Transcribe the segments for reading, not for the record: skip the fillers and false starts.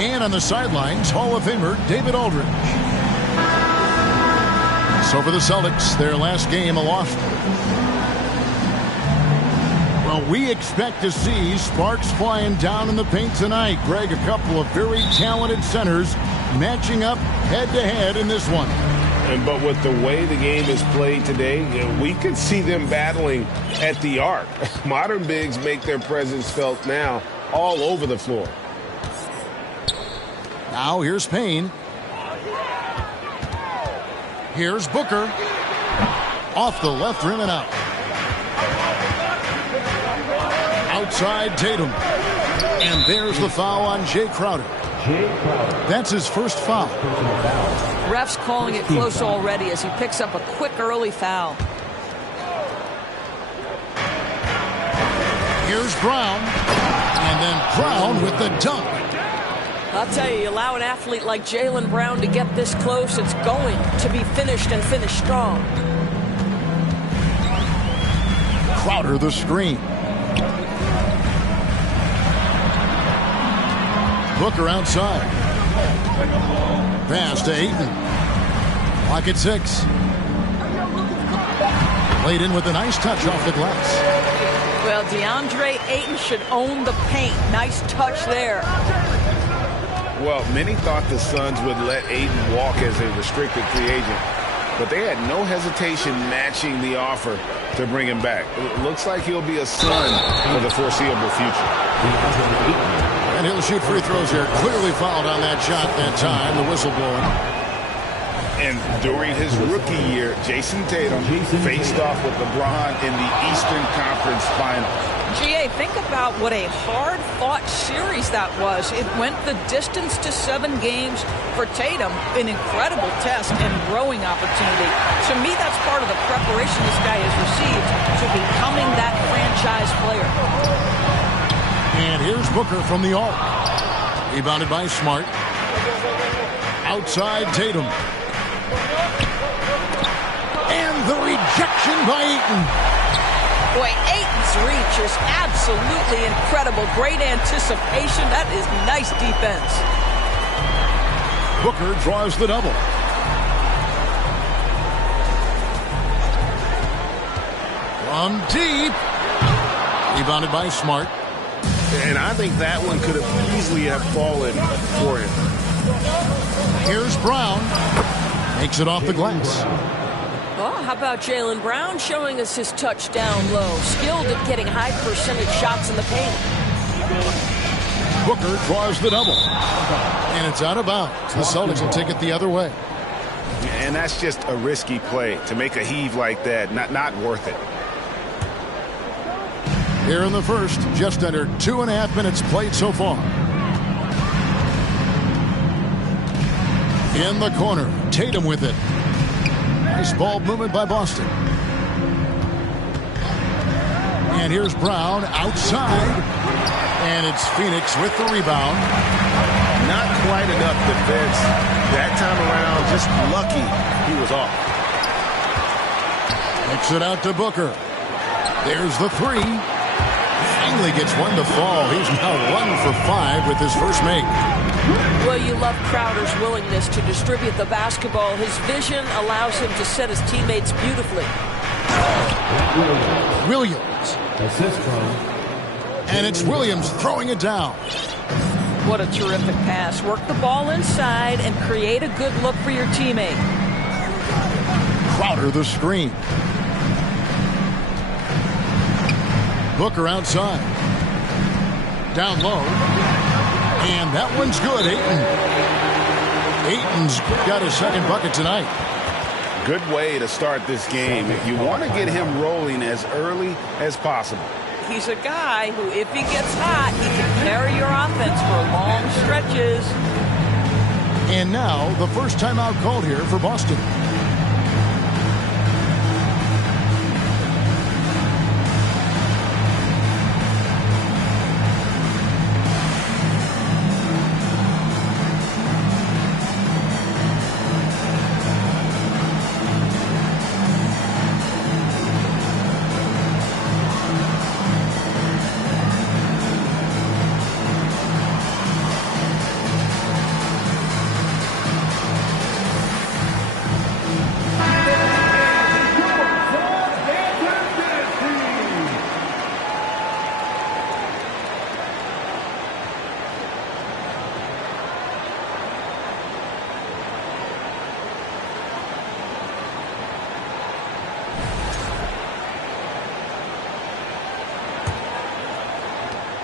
And on the sidelines, Hall of Famer David Aldridge. So for the Celtics, their last game a loss. Well, we expect to see sparks flying down in the paint tonight. Greg, a couple of very talented centers matching up head-to-head in this one. But with the way the game is played today, we could see them battling at the arc. Modern bigs make their presence felt now all over the floor. Now here's Payne. Here's Booker. Off the left rim and out. Outside Tatum. And there's the foul on Jay Crowder. That's his first foul. Refs calling it close already as he picks up a quick early foul. Here's Brown. And then Brown with the dunk. I'll tell you allow an athlete like Jaylen Brown to get this close, it's going to be finished and finished strong. Crowder the screen. Booker outside. Pass to Ayton. Clock at 6. Played in with a nice touch off the glass. Well, DeAndre Ayton should own the paint. Nice touch there. Well, many thought the Suns would let Ayton walk as a restricted free agent, but they had no hesitation matching the offer to bring him back. It looks like he'll be a Sun for the foreseeable future. And he'll shoot free throws here. Clearly fouled on that shot that time, the whistle blowing. And during his rookie year, Jason Tatum faced off with LeBron in the Eastern Conference Finals. GA, think about what a hard-fought series that was. It went the distance to 7 games for Tatum, an incredible test and growing opportunity. To me, that's part of the preparation this guy has received to becoming that franchise player. And here's Booker from the arc. Rebounded by Smart. Outside Tatum. And the rejection by Ayton. Boy, Ayton's reach is absolutely incredible. Great anticipation. That is nice defense. Booker draws the double. From deep. Rebounded by Smart. And I think that one could have easily have fallen for him. Here's Brown. Makes it off the glass. Oh, how about Jaylen Brown showing us his touch down low. Skilled at getting high percentage shots in the paint. Booker draws the double. And it's out of bounds. The Celtics will take it the other way. And that's just a risky play. To make a heave like that, not worth it. Here in the first, just under 2.5 minutes played so far. In the corner, Tatum with it. Nice ball movement by Boston. And here's Brown outside. And it's Phoenix with the rebound. Not quite enough defense. That time around, just lucky he was off. Kicks it out to Booker. There's the three. Finally gets one to fall. He's now 1 for 5 with his first make. Well, you love Crowder's willingness to distribute the basketball. His vision allows him to set his teammates beautifully. Williams. Assist from. And it's Williams throwing it down. What a terrific pass. Work the ball inside and create a good look for your teammate. Crowder the screen. Booker outside. Down low. And that one's good, Ayton. Ayton's got his second bucket tonight. Good way to start this game. You want to get him rolling as early as possible. He's a guy who, if he gets hot, he can carry your offense for long stretches. And now, the first timeout called here for Boston.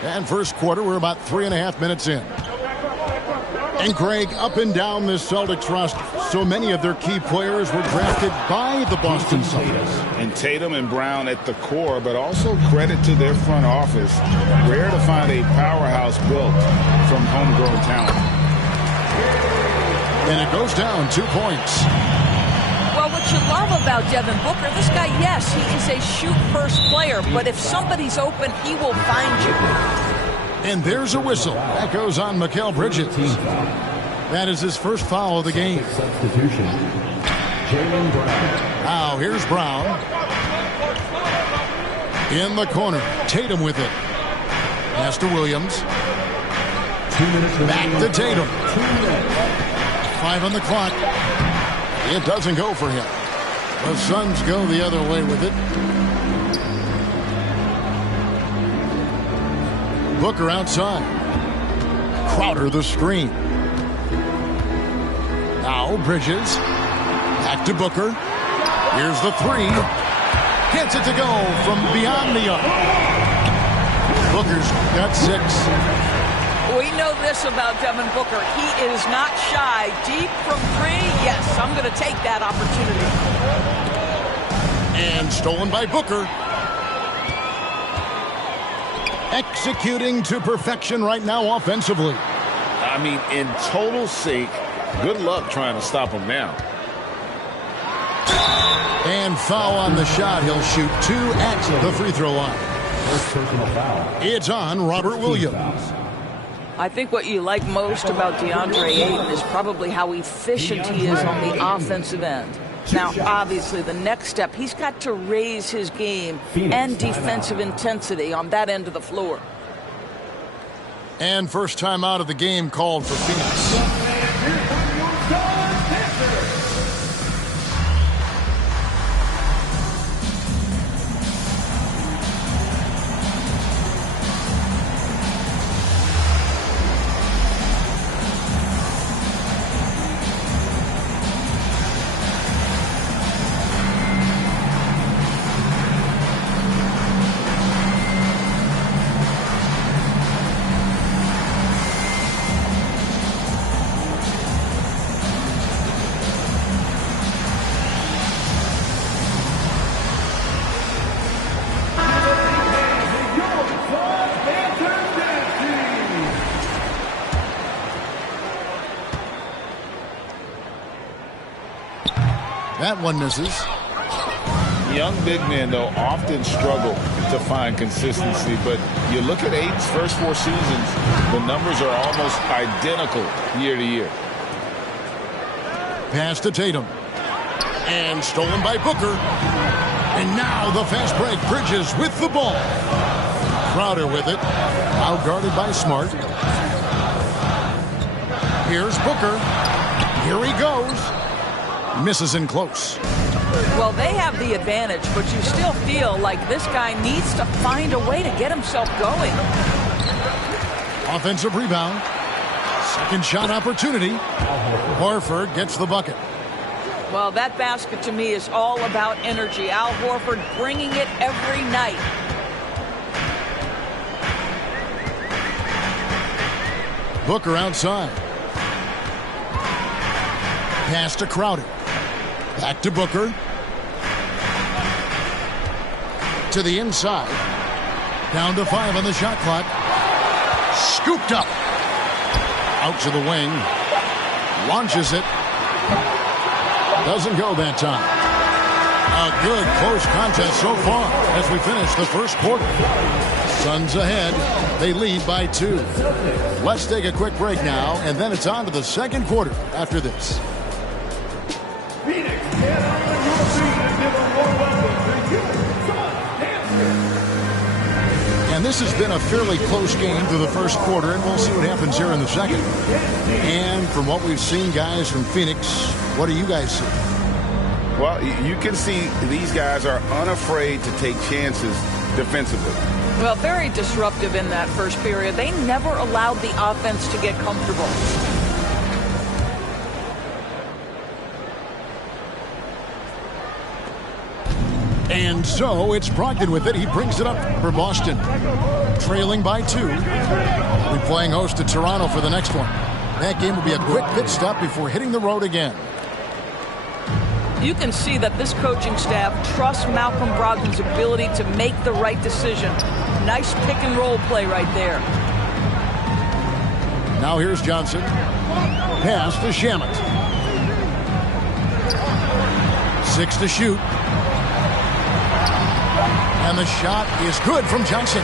And first quarter, we're about 3.5 minutes in. And Greg, up and down this Celtics roster, so many of their key players were drafted by the Boston Celtics. And Tatum and Brown at the core, but also credit to their front office. Rare to find a powerhouse built from homegrown talent. And it goes down 2 points. Well, what you love about Devin Booker, this guy, yes, he is a shoot-first player, but if somebody's open, he will find you. And there's a whistle. That goes on Mikal Bridges. That is his first foul of the game. Substitution. Jaylen Brown. Now, here's Brown. In the corner. Tatum with it. Pass to Williams. 2 minutes Back to Tatum. 2 minutes. 5 on the clock. It doesn't go for him. The Suns go the other way with it. Booker outside. Crowder the screen. Now Bridges. Back to Booker. Here's the three. Gets it to go from beyond the arc. Booker's got 6. We know this about Devin Booker. He is not shy. Deep from 3, yes, I'm going to take that opportunity. And stolen by Booker. Executing to perfection right now offensively. I mean, in total sync. Good luck trying to stop him now. And foul on the shot. He'll shoot 2 at the free throw line. First personal foul. It's on Robert Williams. I think what you like most about DeAndre Ayton is probably how efficient he is on the offensive end. Now, obviously, the next step, he's got to raise his game and defensive intensity on that end of the floor. And first time out of the game called for Phoenix. That one misses. Young big men, though, often struggle to find consistency. But you look at Aiden's first 4 seasons, the numbers are almost identical year to year. Pass to Tatum. And stolen by Booker. And now the fast break. Bridges with the ball. Crowder with it. Out guarded by Smart. Here's Booker. Here he goes. Misses in close. Well, they have the advantage, but you still feel like this guy needs to find a way to get himself going. Offensive rebound. Second shot opportunity. Horford gets the bucket. Well, that basket to me is all about energy. Al Horford bringing it every night. Booker outside. Pass to Crowder. Back to Booker. To the inside. Down to 5 on the shot clock. Scooped up. Out to the wing. Launches it. Doesn't go that time. A good close contest so far as we finish the first quarter. Suns ahead. They lead by 2. Let's take a quick break now, and then it's on to the second quarter after this. And this has been a fairly close game through the first quarter, and we'll see what happens here in the second. And from what we've seen, guys, from Phoenix, what do you guys see? Well, you can see these guys are unafraid to take chances defensively. Well, very disruptive in that first period. They never allowed the offense to get comfortable. And so it's Brogdon with it. He brings it up for Boston. Trailing by 2. We'll be playing host to Toronto for the next one. That game will be a quick pit stop before hitting the road again. You can see that this coaching staff trusts Malcolm Brogdon's ability to make the right decision. Nice pick and roll play right there. Now here's Johnson. Pass to Shamet. 6 to shoot. And the shot is good from Johnson.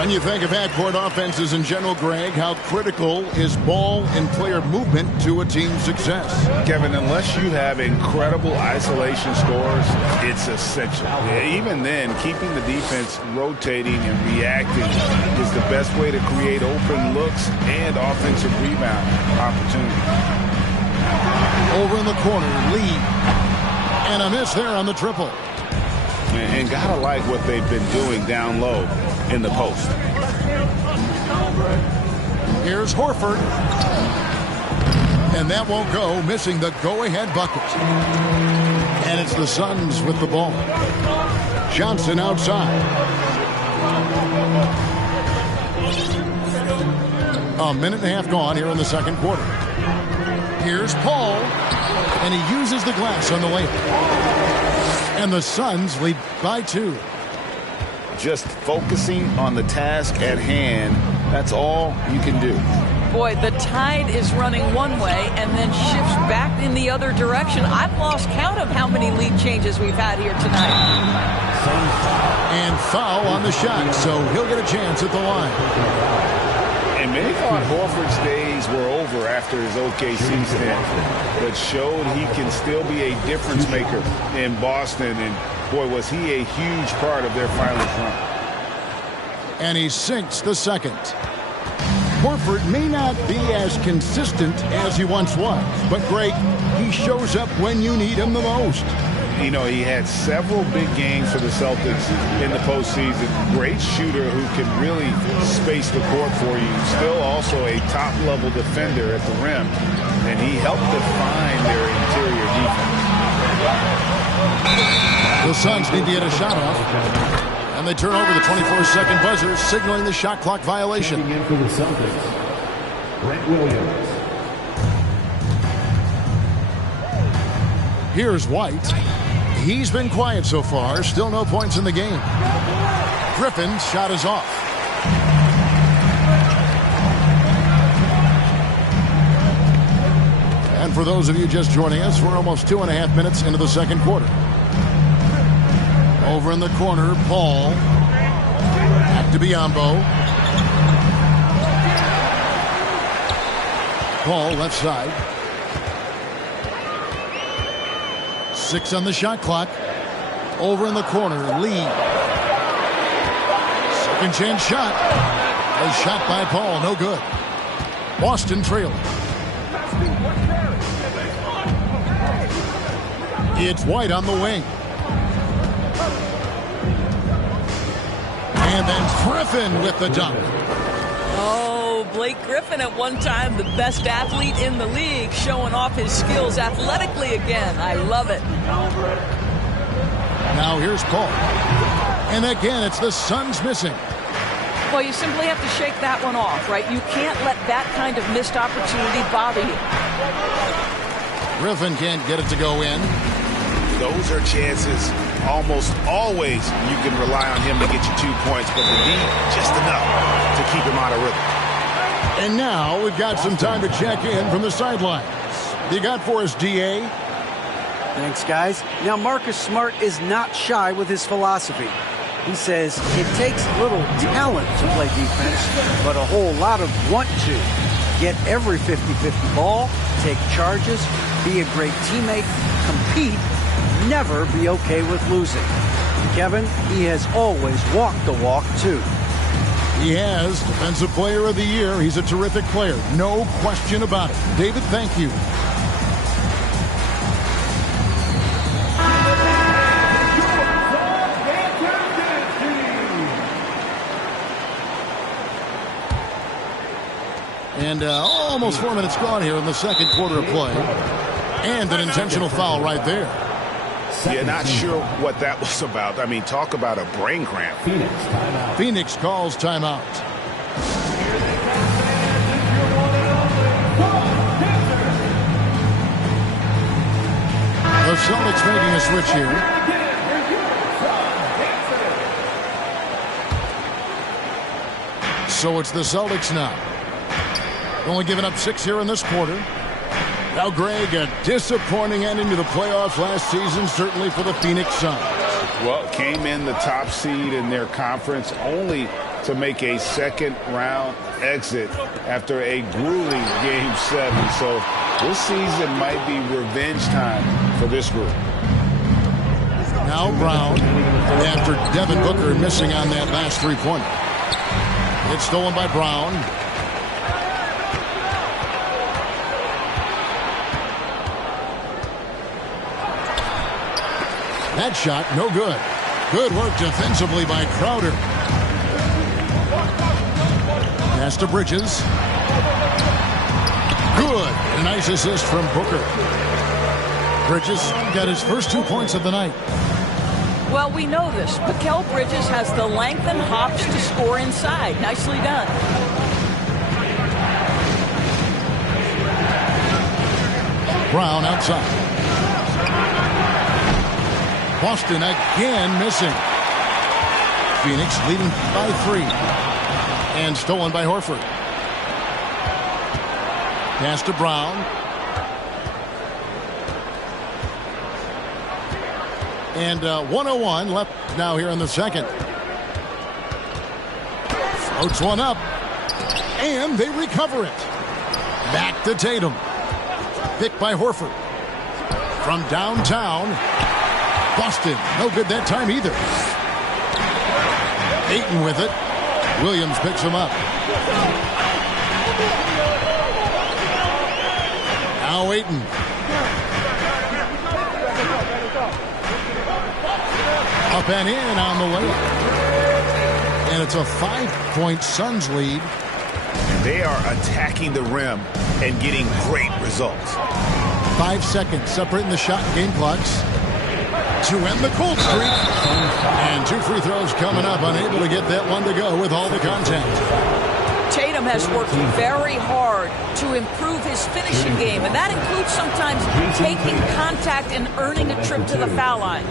When you think of half-court offenses in general, Greg, how critical is ball and player movement to a team's success? Kevin, unless you have incredible isolation scores, it's essential. Even then, keeping the defense rotating and reacting is the best way to create open looks and offensive rebound opportunities. Over in the corner, Lee. And a miss there on the triple. And gotta like what they've been doing down low in the post. Here's Horford. And that won't go, missing the go-ahead bucket. And it's the Suns with the ball. Johnson outside. A minute and a half gone here in the second quarter. Here's Paul. And he uses the glass on the layup. And the Suns lead by 2. Just focusing on the task at hand, that's all you can do. Boy, the tide is running one way and then shifts back in the other direction. I've lost count of how many lead changes we've had here tonight. And foul on the shot, so he'll get a chance at the line. And many thought Horford's days were over after his OKC stint, but showed he can still be a difference maker in Boston. And, boy, was he a huge part of their finals run. And he sinks the second. Horford may not be as consistent as he once was, but Greg, he shows up when you need him the most. You know, he had several big games for the Celtics in the postseason. Great shooter who can really space the court for you. Still also a top-level defender at the rim. And he helped define their interior defense. The Suns need to get a shot off. And they turn over the 24-second buzzer, signaling the shot clock violation. In for the Celtics, Brent Williams. Here's White. He's been quiet so far. Still no points in the game. Griffin's shot is off. And for those of you just joining us, we're almost 2.5 minutes into the second quarter. Over in the corner, Paul. Back to Biyombo. Paul left side. 6 on the shot clock. Over in the corner, Lee. Second chance shot. A shot by Paul, no good. Boston trailing. It's White on the wing. And then Griffin with the dunk. Oh, Blake Griffin at one time the best athlete in the league, showing off his skills athletically again. I love it. Now here's Paul. And again, it's the Suns missing. Well, you simply have to shake that one off, right? You can't let that kind of missed opportunity bother you. Griffin can't get it to go in. Those are chances. Almost always you can rely on him to get you 2 points, but we need just enough to keep him out of rhythm. And now we've got some time to check in from the sidelines. You got for us, D.A.? Thanks, guys. Now, Marcus Smart is not shy with his philosophy. He says it takes little talent to play defense, but a whole lot of want to. Get every 50-50 ball, take charges, be a great teammate, compete, never be okay with losing. Kevin, he has always walked the walk, too. He has. Defensive Player of the Year. He's a terrific player. No question about it. David, thank you. And almost 4 minutes gone here in the second quarter of play. And an intentional foul right there. Yeah, not sure what that was about. I mean, talk about a brain cramp. Phoenix calls timeout. The Celtics making a switch here. So it's the Celtics now. Only giving up 6 here in this quarter. Now, Greg, a disappointing ending to the playoffs last season, certainly for the Phoenix Suns. Well, came in the top seed in their conference only to make a second-round exit after a grueling Game 7. So this season might be revenge time for this group. Now Brown, after Devin Booker missing on that last three-pointer. It's stolen by Brown. That shot, no good. Good work defensively by Crowder. Pass to Bridges. Good. A nice assist from Booker. Bridges got his first 2 points of the night. Well, we know this. Mikal Bridges has the length and hops to score inside. Nicely done. Brown outside. Boston again missing. Phoenix leading by 3. And stolen by Horford. Pass to Brown. And 1:01 left now here in the second. Floats one up. And they recover it. Back to Tatum. Picked by Horford. From downtown. Boston, no good that time either. Ayton with it. Williams picks him up. Now Ayton. Up and in on the way. And it's a 5-point Suns lead. They are attacking the rim and getting great results. 5 seconds separating the shot and game clocks. To end the cold streak. And 2 free throws coming up, unable to get that one to go with all the contact. Tatum has worked very hard to improve his finishing game, and that includes sometimes taking contact and earning a trip to the foul line.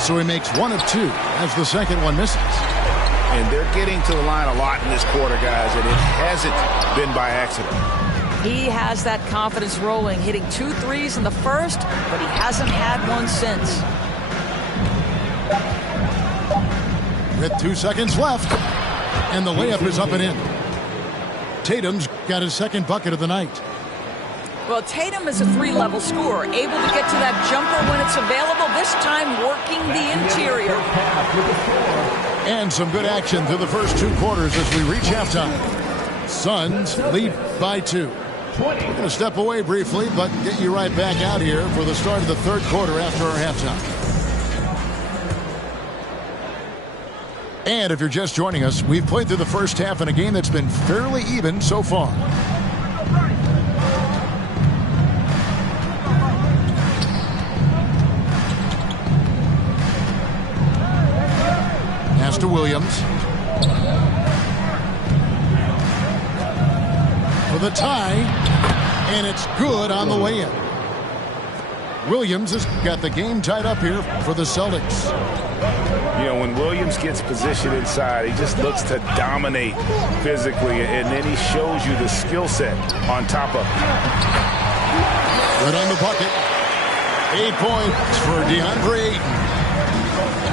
So he makes 1 of 2 as the second one misses. And they're getting to the line a lot in this quarter, guys, and it hasn't been by accident. He has that confidence rolling, hitting 2 threes in the first, but he hasn't had one since. With 2 seconds left, and the layup is up and in. Tatum's got his second bucket of the night. Well, Tatum is a three-level scorer, able to get to that jumper when it's available, this time working the interior. And some good action through the first 2 quarters as we reach halftime. Suns lead by 2. We're going to step away briefly, but get you right back out here for the start of the third quarter after our halftime. And if you're just joining us, we've played through the first half in a game that's been fairly even so far. Pass to Williams. For the tie, and it's good on the way in. Williams has got the game tied up here for the Celtics. You know, when Williams gets positioned inside, he just looks to dominate physically, and then he shows you the skill set on top of it. Good on the bucket. 8 points for DeAndre Ayton.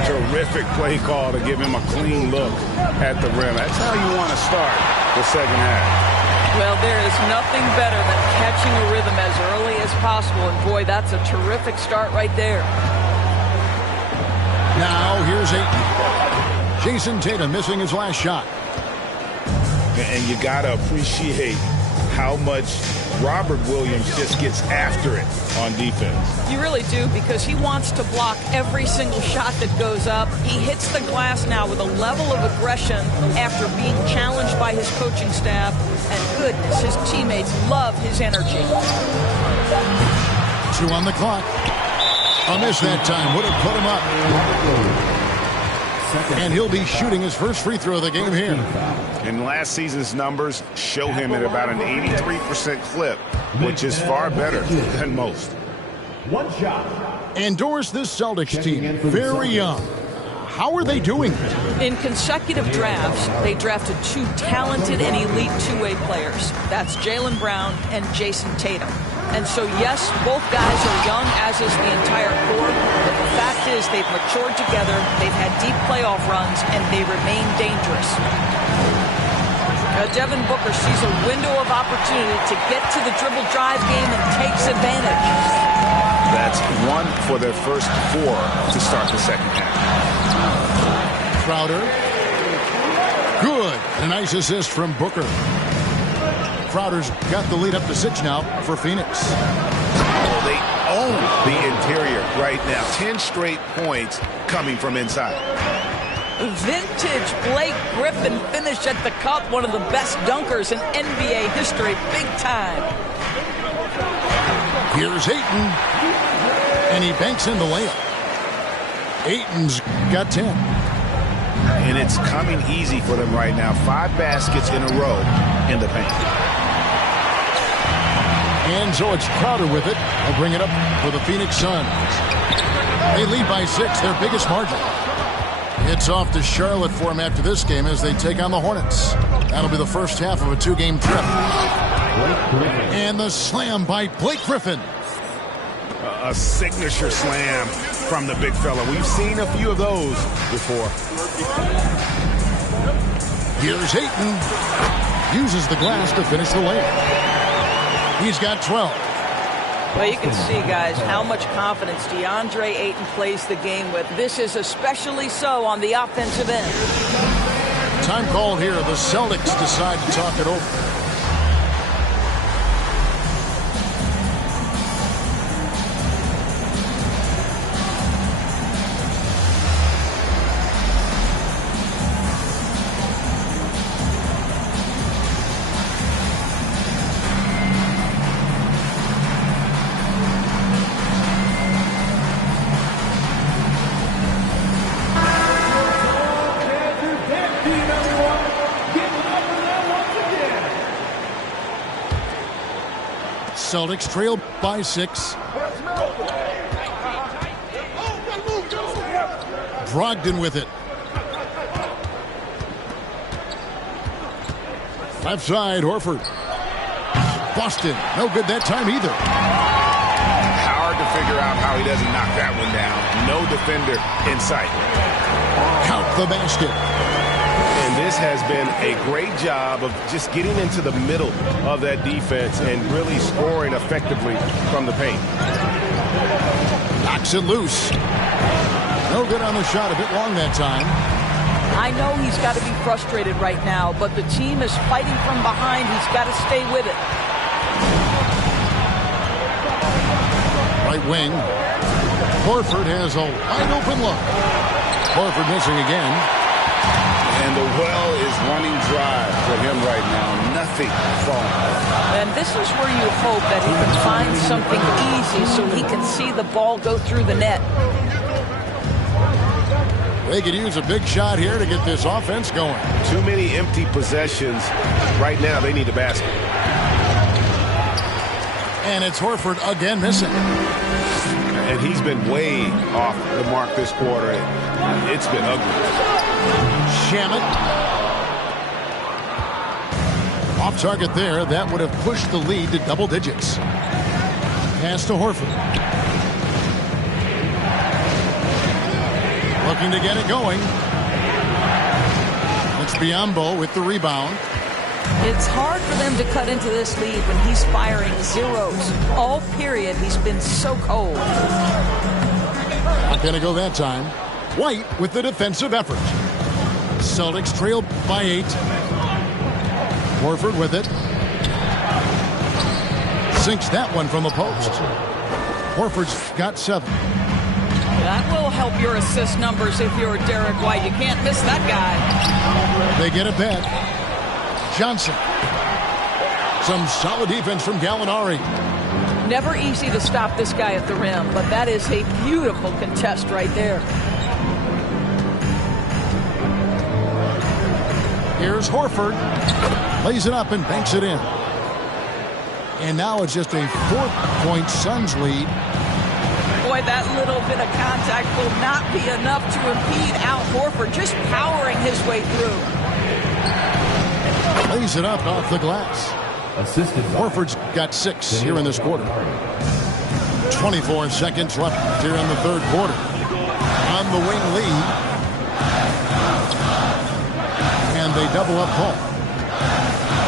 Terrific play call to give him a clean look at the rim. That's how you want to start the second half. Well, there is nothing better than catching a rhythm as early as possible. And, boy, that's a terrific start right there. Now, here's Ayton. Jason Tatum missing his last shot. And you got to appreciate how much Robert Williams just gets after it on defense. You really do, because he wants to block every single shot that goes up. He hits the glass now with a level of aggression after being challenged by his coaching staff. And goodness, his teammates love his energy. 2 on the clock. A miss that time would have put him up. And he'll be shooting his first free throw of the game here. And last season's numbers show him at about an 83% clip, which is far better than most. One shot. Endorse this Celtics team. Very young. How are they doing? In consecutive drafts, they drafted 2 talented and elite two-way players. That's Jaylen Brown and Jason Tatum. And so, yes, both guys are young, as is the entire core. But the fact is they've matured together, they've had deep playoff runs, and they remain dangerous. Devin Booker sees a window of opportunity to get to the dribble drive game and takes advantage. That's 1 for their first 4 to start the second half. Crowder. Good. A nice assist from Booker. Crowder's got the lead up to 6 now for Phoenix. Oh, they own the interior right now. 10 straight points coming from inside. Vintage Blake Griffin finished at the cup, one of the best dunkers in NBA history, big time. Here's Ayton, and he banks in the layup. Ayton's got 10. And it's coming easy for them right now. 5 baskets in a row in the paint. And so it's Crowder with it. They'll bring it up for the Phoenix Suns. They lead by 6, their biggest margin. It's off to Charlotte for them after this game as they take on the Hornets. That'll be the first half of a 2-game trip. And the slam by Blake Griffin. A signature slam from the big fella. We've seen a few of those before. Here's Ayton. Uses the glass to finish the layup. He's got 12. Well, you can see, guys, how much confidence DeAndre Ayton plays the game with. This is especially so on the offensive end. Time called here. The Celtics decide to talk it over. Celtics trail by 6. Brogdon with it. Left side, Horford. Boston, no good that time either. Hard to figure out how he doesn't knock that one down. No defender in sight. the basket. And this has been a great job of just getting into the middle of that defense and really scoring effectively from the paint. Knocks it loose. No good on the shot. A bit long that time. I know he's got to be frustrated right now, but the team is fighting from behind. He's got to stay with it. Right wing. Horford has a wide open look. Horford missing again. And the well is running dry for him right now. Nothing falling. And this is where you hope that he can find something easy so he can see the ball go through the net. They could use a big shot here to get this offense going. Too many empty possessions. Right now, they need a basket. And it's Horford again missing. And he's been way off the mark this quarter. It's been ugly. Shamet. Off target there. That would have pushed the lead to double digits. Pass to Horford. Looking to get it going. It's Biyombo with the rebound. It's hard for them to cut into this lead when he's firing zeros. All period, he's been so cold. Not going to go that time. White with the defensive effort. Celtics trail by 8. Horford with it. Sinks that one from the post. Horford's got 7. That will help your assist numbers if you're Derek White. You can't miss that guy. They get it back. Johnson. Some solid defense from Gallinari. Never easy to stop this guy at the rim, but that is a beautiful contest right there. Here's Horford. Lays it up and banks it in. And now it's just a 4-point Suns lead. Boy, that little bit of contact will not be enough to impede Al Horford, just powering his way through. Lays it up off the glass. Horford's got 6 here in this quarter. 24 seconds left here in the third quarter. On the wing lead. And they double up Paul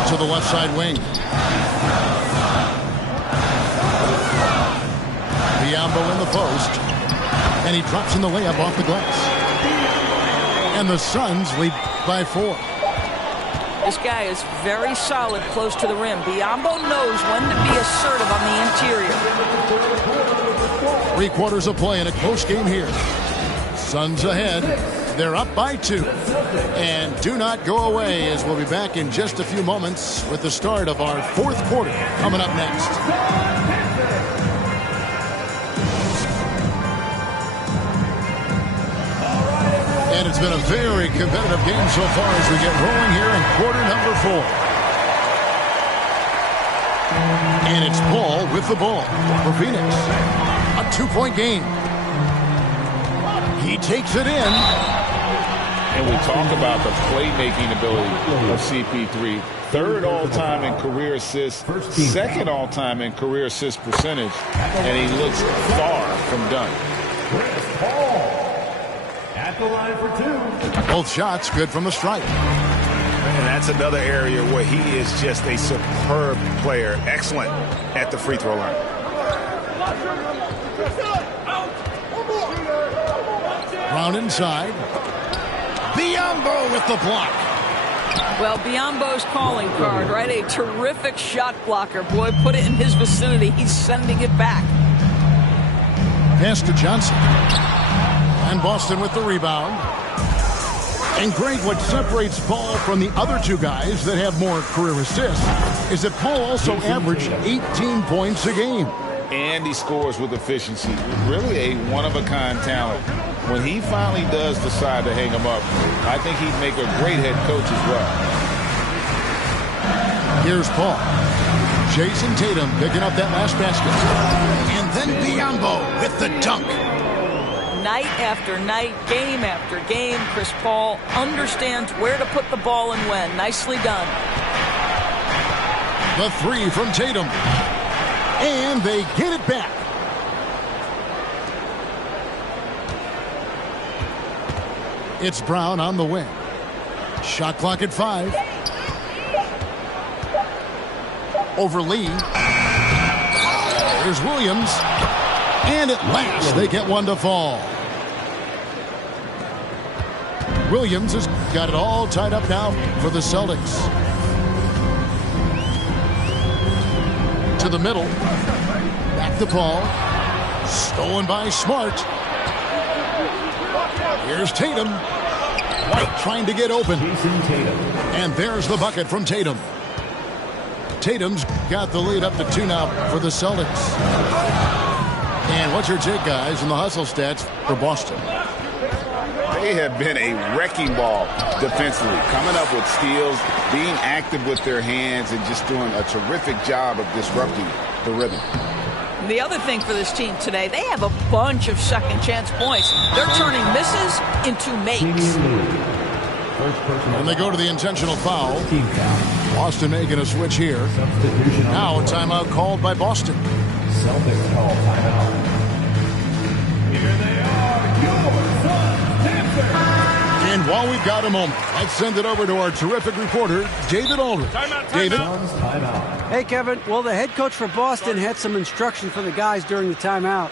to the left side wing. Biyombo in the post. And he drops in the layup off the glass. And the Suns lead by 4. This guy is very solid close to the rim. Biyombo knows when to be assertive on the interior. 3 quarters of play in a close game here. Suns ahead. They're up by 2. And do not go away, as we'll be back in just a few moments with the start of our 4th quarter coming up next. And it's been a very competitive game so far as we get rolling here in quarter number 4. And it's Paul with the ball for Phoenix. A 2-point game. He takes it in. And we talk about the playmaking ability of CP3. 3rd all-time in career assists, 2nd all-time in career assist percentage, and he looks far from done. At the line for 2. Both shots good from the stripe. And that's another area where he is just a superb player. Excellent at the free throw line. Round inside. Biyombo with the block. Well, Biyombo's calling card, right? A terrific shot blocker. Boy, put it in his vicinity. He's sending it back. Pass to Johnson. And Boston with the rebound. And Greg, what separates Paul from the other 2 guys that have more career assists is that Paul also averaged 18 points a game. And he scores with efficiency. Really a one-of-a-kind talent. When he finally does decide to hang him up, I think he'd make a great head coach as well. Here's Paul. Jason Tatum picking up that last basket. And then Biyombo with the dunk. Night after night, game after game, Chris Paul understands where to put the ball and when. Nicely done. The 3 from Tatum. And they get it back. It's Brown on the wing. Shot clock at 5. Over Lee. Here's Williams. And at last, they get one to fall. Williams has got it all tied up now for the Celtics. To the middle. Back to Paul. Stolen by Smart. Here's Tatum. White trying to get open. And there's the bucket from Tatum. Tatum's got the lead up to 2 now for the Celtics. And what's your take, guys, in the hustle stats for Boston? They have been a wrecking ball defensively, coming up with steals, being active with their hands, and just doing a terrific job of disrupting the rhythm. The other thing for this team today, they have a bunch of second chance points. They're turning misses into makes. And they go to the intentional foul. Boston making a switch here. Now a timeout called by Boston. Celtics call timeout. Here they are, your Suns Panthers. And while we've got a moment, let's send it over to our terrific reporter, David Aldridge. David? Hey, Kevin. Well, the head coach for Boston had some instruction for the guys during the timeout.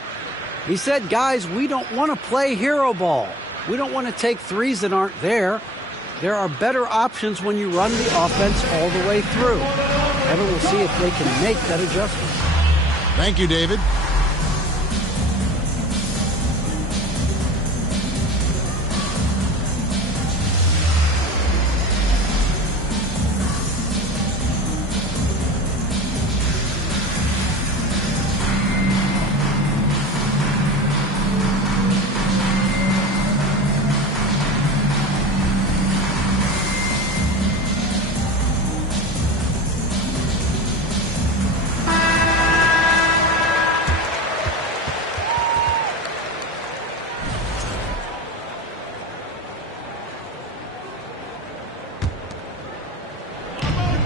He said, guys, we don't want to play hero ball. We don't want to take threes that aren't there. There are better options when you run the offense all the way through. Kevin will see if they can make that adjustment. Thank you, David.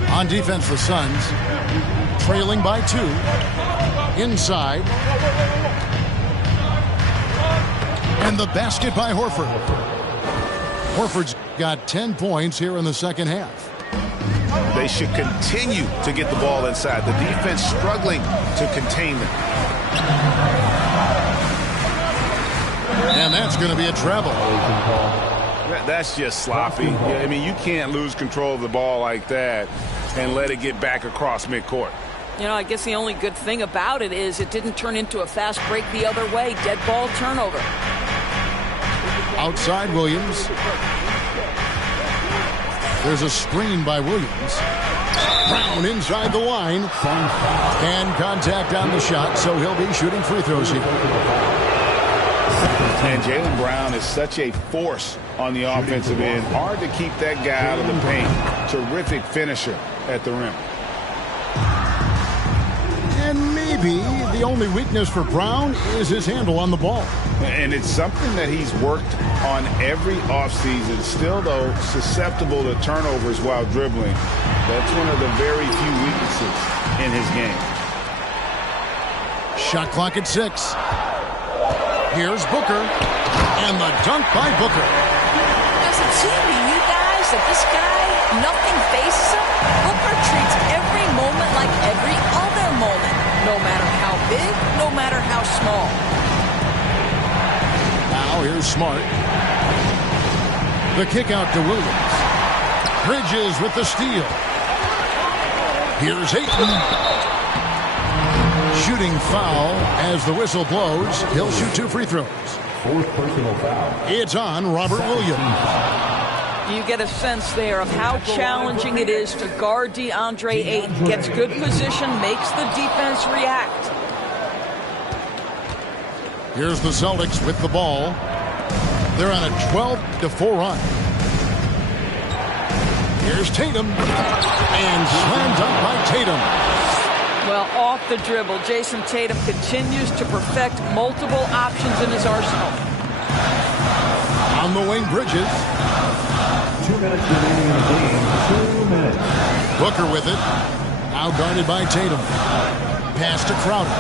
On defense, the Suns trailing by 2. Inside. And the basket by Horford. Horford's got 10 points here in the second half. They should continue to get the ball inside. The defense struggling to contain them. And that's going to be a travel. That's just sloppy. I mean, you can't lose control of the ball like that and let it get back across midcourt. You know, I guess the only good thing about it is it didn't turn into a fast break the other way. Dead ball turnover. Outside Williams. There's a screen by Williams. Brown inside the line. And contact on the shot, so he'll be shooting free throws here. And Jaylen Brown is such a force on the offensive end. Hard to keep that guy out of the paint. Terrific finisher at the rim. And maybe the only weakness for Brown is his handle on the ball. And it's something that he's worked on every offseason. Still, though, susceptible to turnovers while dribbling. That's one of the very few weaknesses in his game. Shot clock at 6. Here's Booker. And the dunk by Booker. Does it seem to you guys that this guy, nothing faces him? Booker treats every moment like every other moment. No matter how big, no matter how small. Now here's Smart. The kick out to Williams. Bridges with the steal. Here's Ayton. Shooting foul as the whistle blows. He'll shoot 2 free throws. Fourth personal foul. It's on Robert Williams. You get a sense there of how challenging it is to guard DeAndre Ayton. Gets good position, makes the defense react. Here's the Celtics with the ball. They're on a 12-4 run. Here's Tatum. And slam dunk by Tatum. Well, off the dribble, Jason Tatum continues to perfect multiple options in his arsenal. On the wing, Bridges. 2 minutes remaining in the game. 2 minutes. Booker with it. Now guarded by Tatum. Pass to Crowder.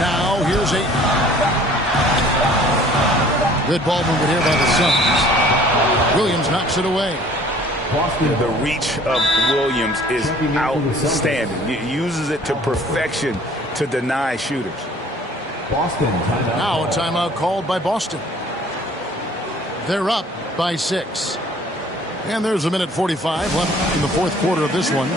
Now here's Ayton. Good ball movement here by the Suns. Williams knocks it away. The reach of Williams is outstanding. He uses it to perfection to deny shooters. Boston timeout. Now a timeout called by Boston. They're up by 6. And there's a minute 45 left in the fourth quarter of this one.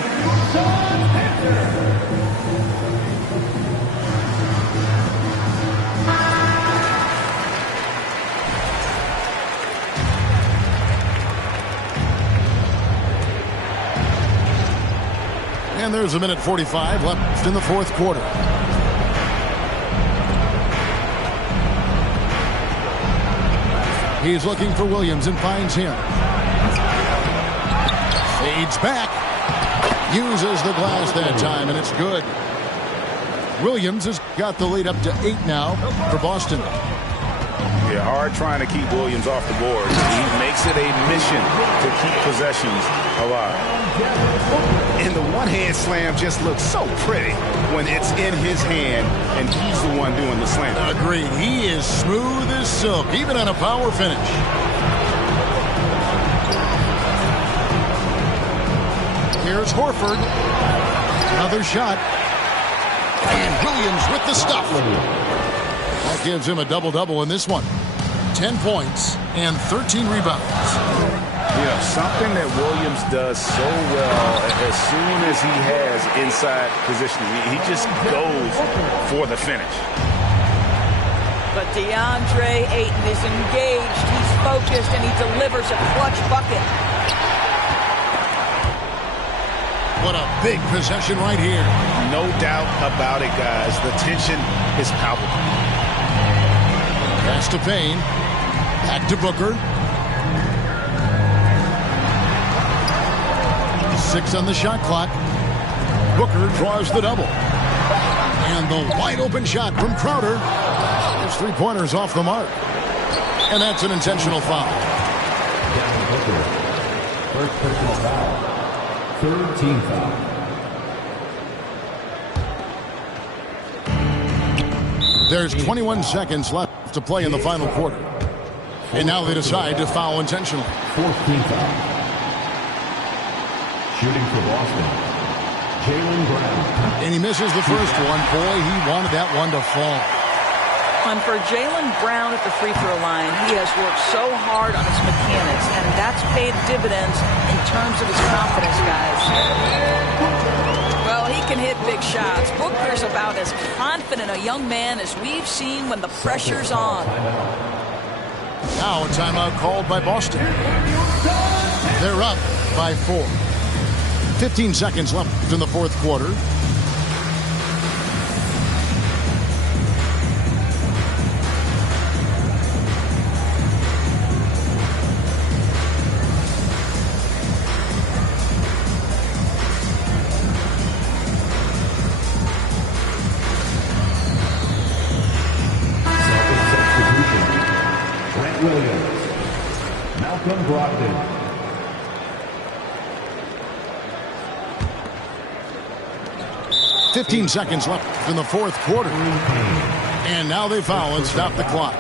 And there's a minute 45 left in the fourth quarter. He's looking for Williams and finds him. Fades back. Uses the glass that time, and it's good. Williams has got the lead up to 8 now for Boston. Yeah, hard trying to keep Williams off the board. He makes it a mission to keep possessions alive. And the one-hand slam just looks so pretty when it's in his hand and he's the one doing the slam. Agreed. He is smooth as silk, even on a power finish. Here's Horford. Another shot. And Williams with the stuff. That gives him a double-double in this one. 10 points and 13 rebounds. You know, something that Williams does so well as soon as he has inside positioning, he just goes for the finish. But DeAndre Ayton is engaged, he's focused, and he delivers a clutch bucket. What a big possession right here. No doubt about it, guys. The tension is palpable. Pass to Payne. Back to Booker. 6 on the shot clock. Booker draws the double. And the wide open shot from Crowder. His three-pointers off the mark. And that's an intentional foul. Booker. First personal foul. Third team foul. There's 21 seconds left to play in the final quarter. And now they decide to foul intentionally. Fourth team foul. Shooting for Boston, Jaylen Brown. And he misses the first one. Boy, he wanted that one to fall. And for Jaylen Brown at the free throw line, he has worked so hard on his mechanics, and that's paid dividends in terms of his confidence, guys. Well, he can hit big shots. Booker's about as confident a young man as we've seen when the pressure's on. Now a timeout called by Boston. They're up by 4. 15 seconds left in the fourth quarter. Substitution. Trent Williams. Malcolm Brogdon. 15 seconds left in the fourth quarter. And now they foul and stop the clock.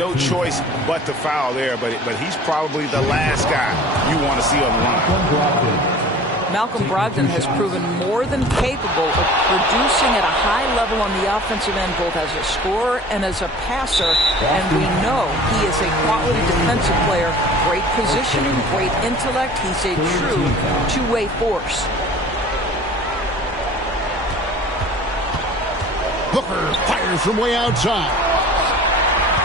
No choice but to foul there, but he's probably the last guy you want to see on the line. Malcolm Brogdon has proven more than capable of producing at a high level on the offensive end, both as a scorer and as a passer. And we know he is a quality defensive player. Great positioning, great intellect. He's a true two-way force. Booker fires from way outside.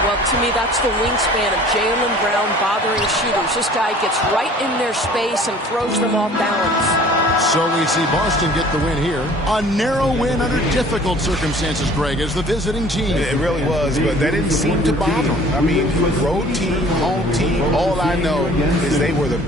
Well, to me, that's the wingspan of Jaylen Brown bothering shooters. This guy gets right in their space and throws them off balance. So we see Boston get the win here. A narrow win under difficult circumstances, Greg, as the visiting team. It really was, but that didn't seem to bother them. I mean, road team, home team, all I know is they were the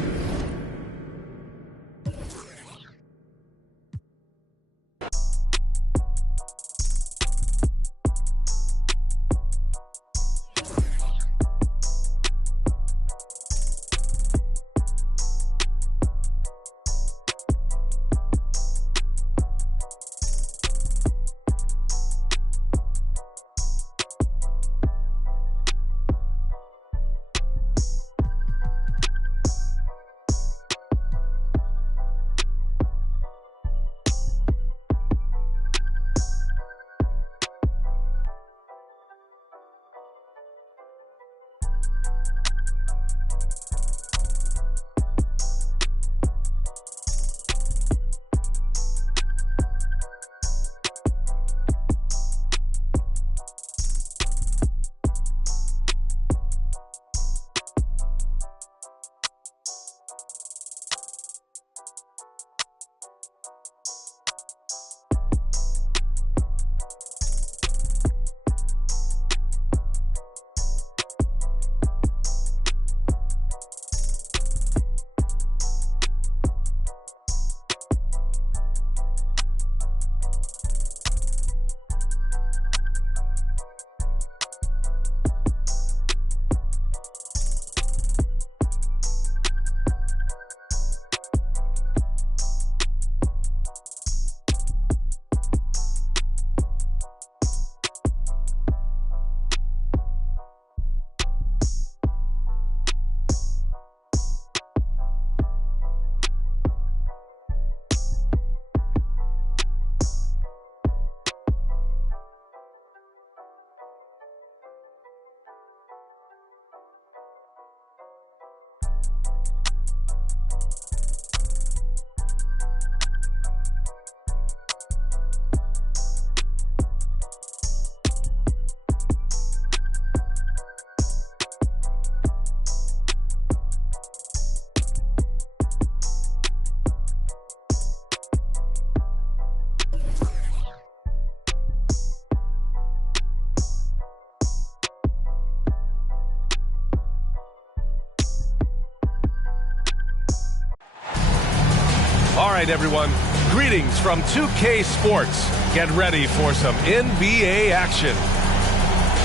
All right, everyone. Greetings from 2K Sports. Get ready for some NBA action.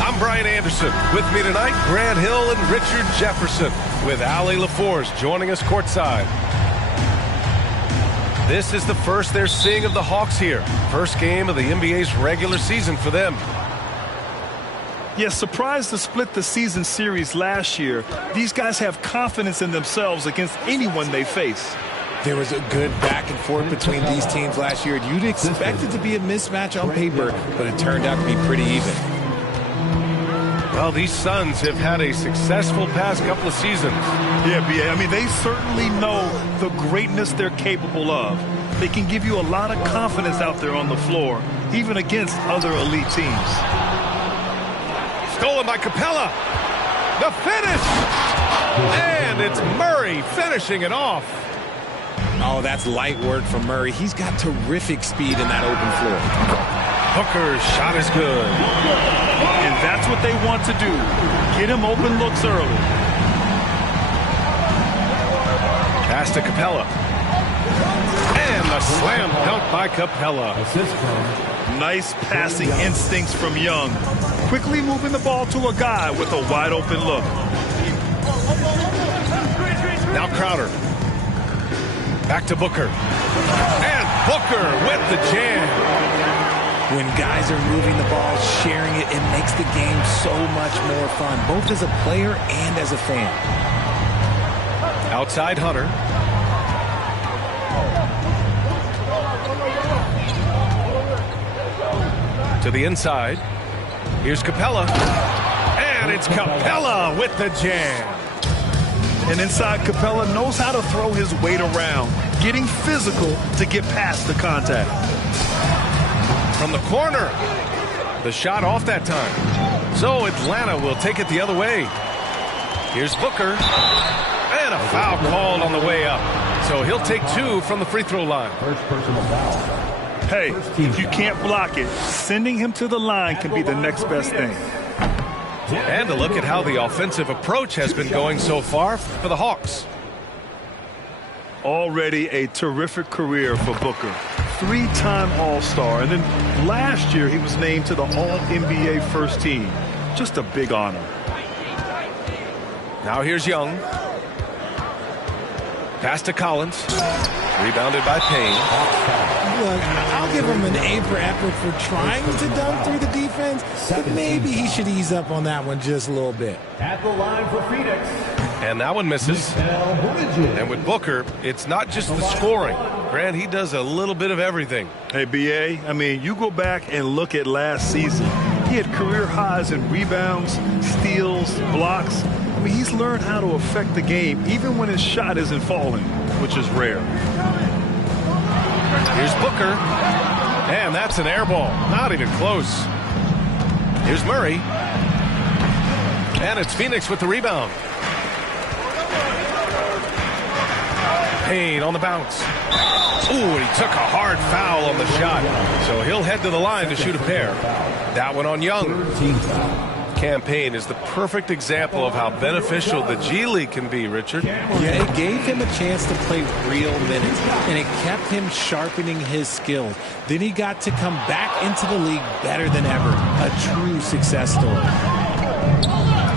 I'm Brian Anderson. With me tonight, Grant Hill and Richard Jefferson, with Allie LaForce joining us courtside. This is the first they're seeing of the Hawks here. First game of the NBA's regular season for them. Yes, surprised to split the season series last year. These guys have confidence in themselves against anyone they face. There was a good back and forth between these teams last year. You'd expect it to be a mismatch on paper, but it turned out to be pretty even. Well, these Suns have had a successful past couple of seasons. Yeah, B.A. I mean, they certainly know the greatness they're capable of. They can give you a lot of confidence out there on the floor, even against other elite teams. Stolen by Capella. The finish! And it's Murray finishing it off. Oh, that's light work from Murray. He's got terrific speed in that open floor. Hooker's shot is good. And that's what they want to do. Get him open looks early. Pass to Capella. And the slam dunk by Capella. Nice passing instincts from Young. Quickly moving the ball to a guy with a wide open look. Now Crowder. Back to Booker. And Booker with the jam. When guys are moving the ball, sharing it, it makes the game so much more fun, both as a player and as a fan. Outside Hunter. To the inside. Here's Capella. And it's Capella with the jam. And inside, Capella knows how to throw his weight around, getting physical to get past the contact. From the corner. The shot off that time. So Atlanta will take it the other way. Here's Booker. And a foul called on the way up. So he'll take 2 from the free throw line. First personal foul. Hey, if you can't block it, sending him to the line can be the next best thing. And a look at how the offensive approach has been going so far for the Hawks. Already a terrific career for Booker. 3-time All-Star, and then last year he was named to the All-NBA first team. Just a big honor. Now here's Young. Pass to Collins. Rebounded by Payne. Look, I'll give him an A for effort for trying to dunk through the defense, but maybe he should ease up on that one just a little bit. At the line for Phoenix. And that one misses. And with Booker, it's not just the scoring. Grant, he does a little bit of everything. Hey, B.A., I mean, you go back and look at last season. He had career highs in rebounds, steals, blocks. I mean, he's learned how to affect the game even when his shot isn't falling, which is rare. Here's Booker. And that's an air ball. Not even close. Here's Murray. And it's Phoenix with the rebound. Payne on the bounce. Ooh, he took a hard foul on the shot. So he'll head to the line to shoot a pair. That one on Young. Campaign is the perfect example of how beneficial the G League can be, Richard. Yeah, it gave him a chance to play real minutes, and it kept him sharpening his skills. Then he got to come back into the league better than ever. A true success story.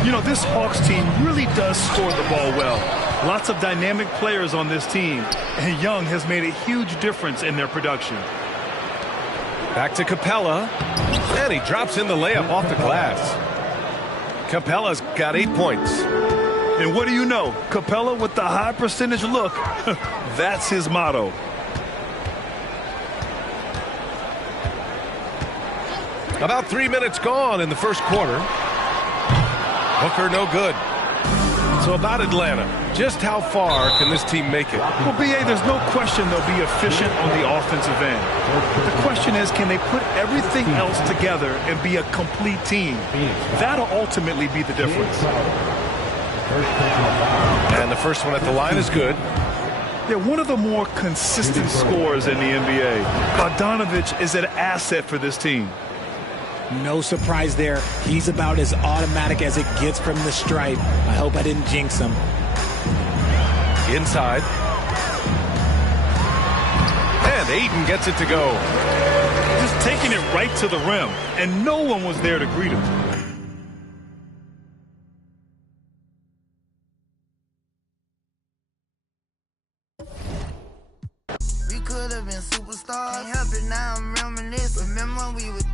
You know, this Hawks team really does score the ball well. Lots of dynamic players on this team, and Young has made a huge difference in their production. Back to Capella, and he drops in the layup off the glass. Capella's got 8 points. And what do you know? Capella with the high percentage look. That's his motto. About 3 minutes gone in the first quarter. Booker no good. So about Atlanta, just how far can this team make it? Well, B.A., there's no question they'll be efficient on the offensive end. But the question is, can they put everything else together and be a complete team? That'll ultimately be the difference. And the first one at the line is good. They're one of the more consistent scorers in the NBA. Bogdanovich is an asset for this team. No surprise there. He's about as automatic as it gets from the stripe. I hope I didn't jinx him. Inside. Ayton gets it to go. Just taking it right to the rim, and no one was there to greet him. We could have been superstars. Can't help it, now I'm reminiscing. Remember we would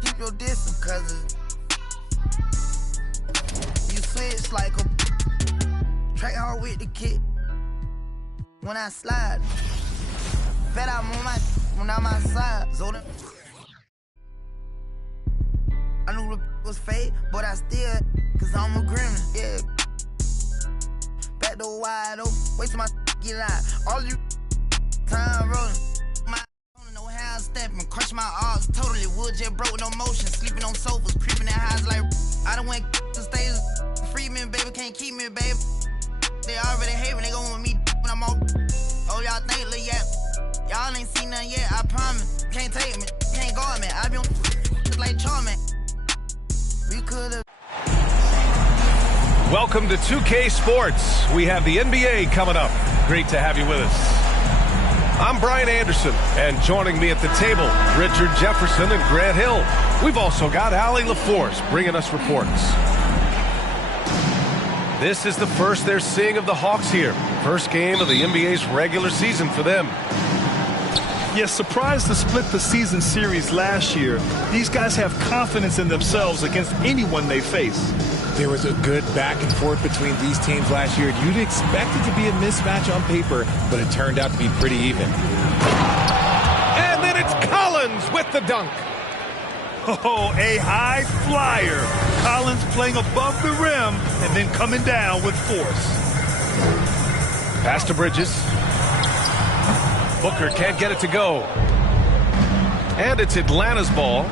keep your distance, cause you switch like a track hard with the kick. When I slide, bet I'm on when I'm outside. Zoda. I knew the was fake, but I still, cause I'm a gremlin, yeah. Back door wide open, wait till my get out. All you time rolling. My don't know how I'm stepping, crush my arms totally. Wood jet broke, no motion, sleeping on sofas, creeping in highs like I done went to stages. Free me, baby, can't keep me, baby. They already hate me, they gon' want me when I'm on. Oh, y'all think, look, yeah. Y'all ain't seen nothing yet, I promise. Can't take me, can't guard me. I be on like Charmin. We could've. Welcome to 2K Sports. We have the NBA coming up. Great to have you with us. I'm Brian Anderson, and joining me at the table, Richard Jefferson and Grant Hill. We've also got Allie LaForce bringing us reports. This is the first they're seeing of the Hawks here. First game of the NBA's regular season for them. Yes, surprised to split the season series last year. These guys have confidence in themselves against anyone they face. There was a good back and forth between these teams last year. You'd expect it to be a mismatch on paper, but it turned out to be pretty even. And then it's Collins with the dunk. Oh, a high flyer. Collins playing above the rim and then coming down with force. Pass to Bridges. Booker can't get it to go. And it's Atlanta's ball.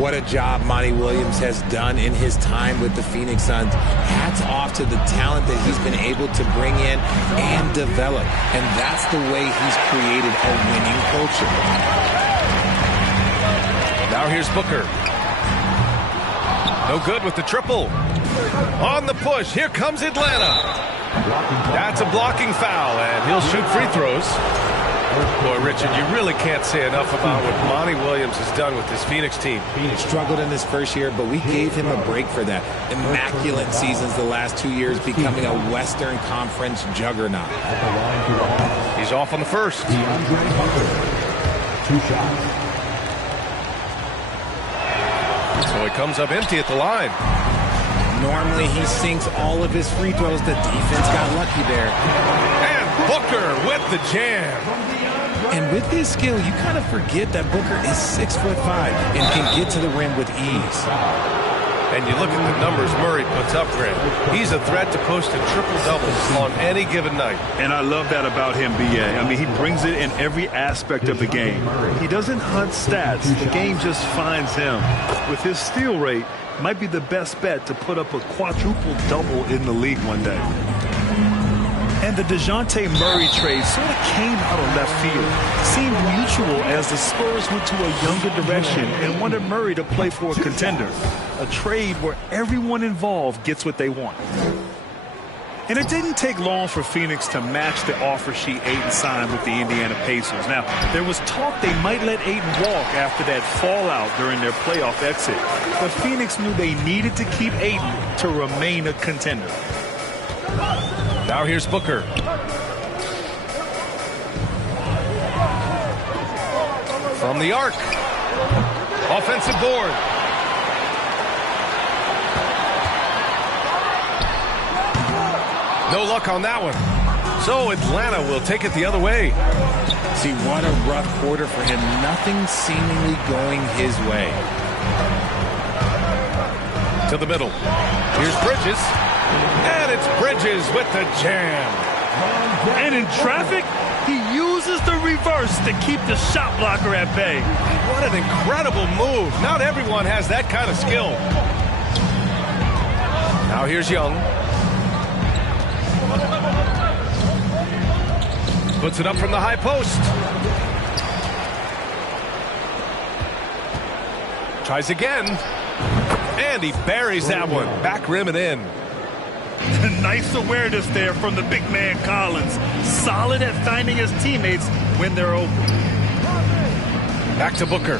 What a job Monty Williams has done in his time with the Phoenix Suns. Hats off to the talent that he's been able to bring in and develop. And that's the way he's created a winning culture. Now here's Booker. No good with the triple. On the push, here comes Atlanta. That's a blocking foul, and he'll shoot free throws. Boy, Richard, you really can't say enough about what Monty Williams has done with this Phoenix team. He struggled in his first year, but we gave him a break for that. Immaculate seasons the last 2 years, becoming a Western Conference juggernaut. He's off on the first. 2 shots. So he comes up empty at the line. Normally he sinks all of his free throws. The defense got lucky there. And Booker with the jam. And with his skill, you kind of forget that Booker is 6'5" and can get to the rim with ease. And you look at the numbers Murray puts up, Grant. He's a threat to post a triple-doubles on any given night. And I love that about him, B.A. I mean, he brings it in every aspect of the game. He doesn't hunt stats. The game just finds him. With his steal rate, might be the best bet to put up a quadruple-double in the league one day. And the DeJounte Murray trade sort of came out of left field. Seemed mutual as the Spurs went to a younger direction and wanted Murray to play for a contender. A trade where everyone involved gets what they want. And it didn't take long for Phoenix to match the offer sheet Ayton signed with the Indiana Pacers. Now, there was talk they might let Ayton walk after that fallout during their playoff exit. But Phoenix knew they needed to keep Ayton to remain a contender. Now here's Booker. From the arc. Offensive board. No luck on that one. So Atlanta will take it the other way. See, what a rough quarter for him. Nothing seemingly going his way. To the middle. Here's Bridges. And it's Bridges with the jam. And in traffic, he uses the reverse to keep the shot blocker at bay. What an incredible move. Not everyone has that kind of skill. Now here's Young. Puts it up from the high post. Tries again. And he buries that one. Back rim and in. Nice awareness there from the big man Collins. Solid at finding his teammates when they're open. Back to Booker.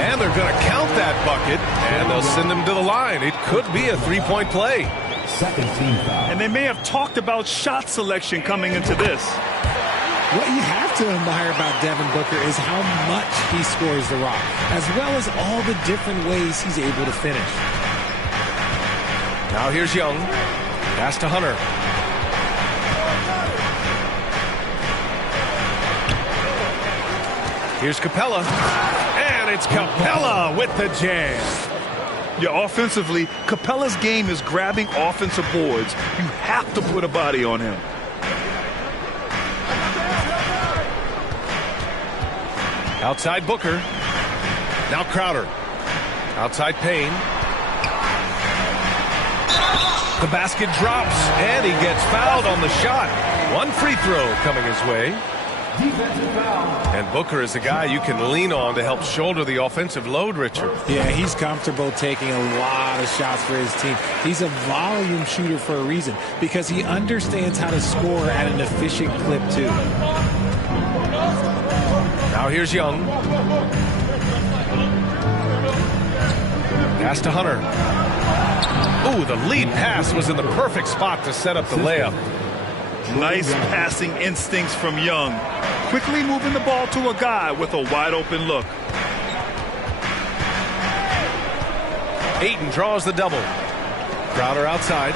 And they're going to count that bucket, and they'll send him to the line. It could be a three-point play. Second team foul. And they may have talked about shot selection coming into this. What you have to admire about Devin Booker is how much he scores the rock, as well as all the different ways he's able to finish. Now here's Young. Pass to Hunter. Here's Capella. And it's Capella with the jam. Yeah, offensively, Capella's game is grabbing offensive boards. You have to put a body on him. Outside Booker. Now Crowder. Outside Payne. The basket drops, and he gets fouled on the shot. One free throw coming his way. And Booker is a guy you can lean on to help shoulder the offensive load, Richard. Yeah, he's comfortable taking a lot of shots for his team. He's a volume shooter for a reason, because he understands how to score at an efficient clip, too. Now here's Young. Pass to Hunter. Ooh, the lead pass was in the perfect spot to set up the layup. Nice passing instincts from Young. Quickly moving the ball to a guy with a wide open look. Ayton draws the double. Crowder outside.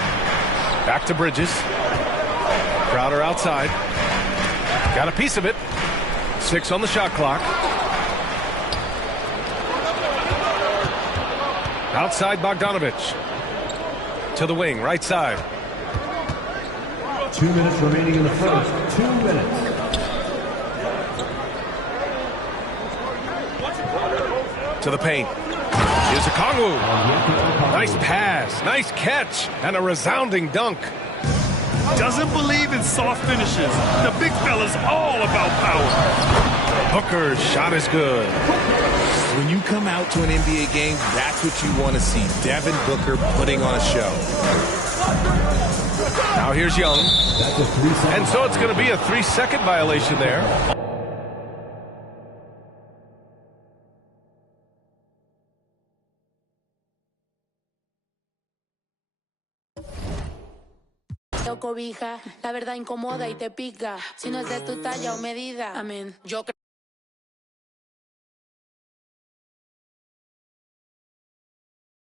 Back to Bridges. Crowder outside. Got a piece of it. 6 on the shot clock. Outside Bogdanovich. To the wing, right side. 2 minutes remaining in the first. 2 minutes. To the paint. Here's a Kongwu. Nice pass, nice catch, and a resounding dunk. Doesn't believe in soft finishes. The big fella's all about power. Booker's shot is good. When you come out to an NBA game, that's what you want to see. Devin Booker putting on a show. Now here's Young. And so it's going to be a 3-second violation there. Cobija, la verdad incomoda y te pica. Si no es de tu talla o medida, amén. Yo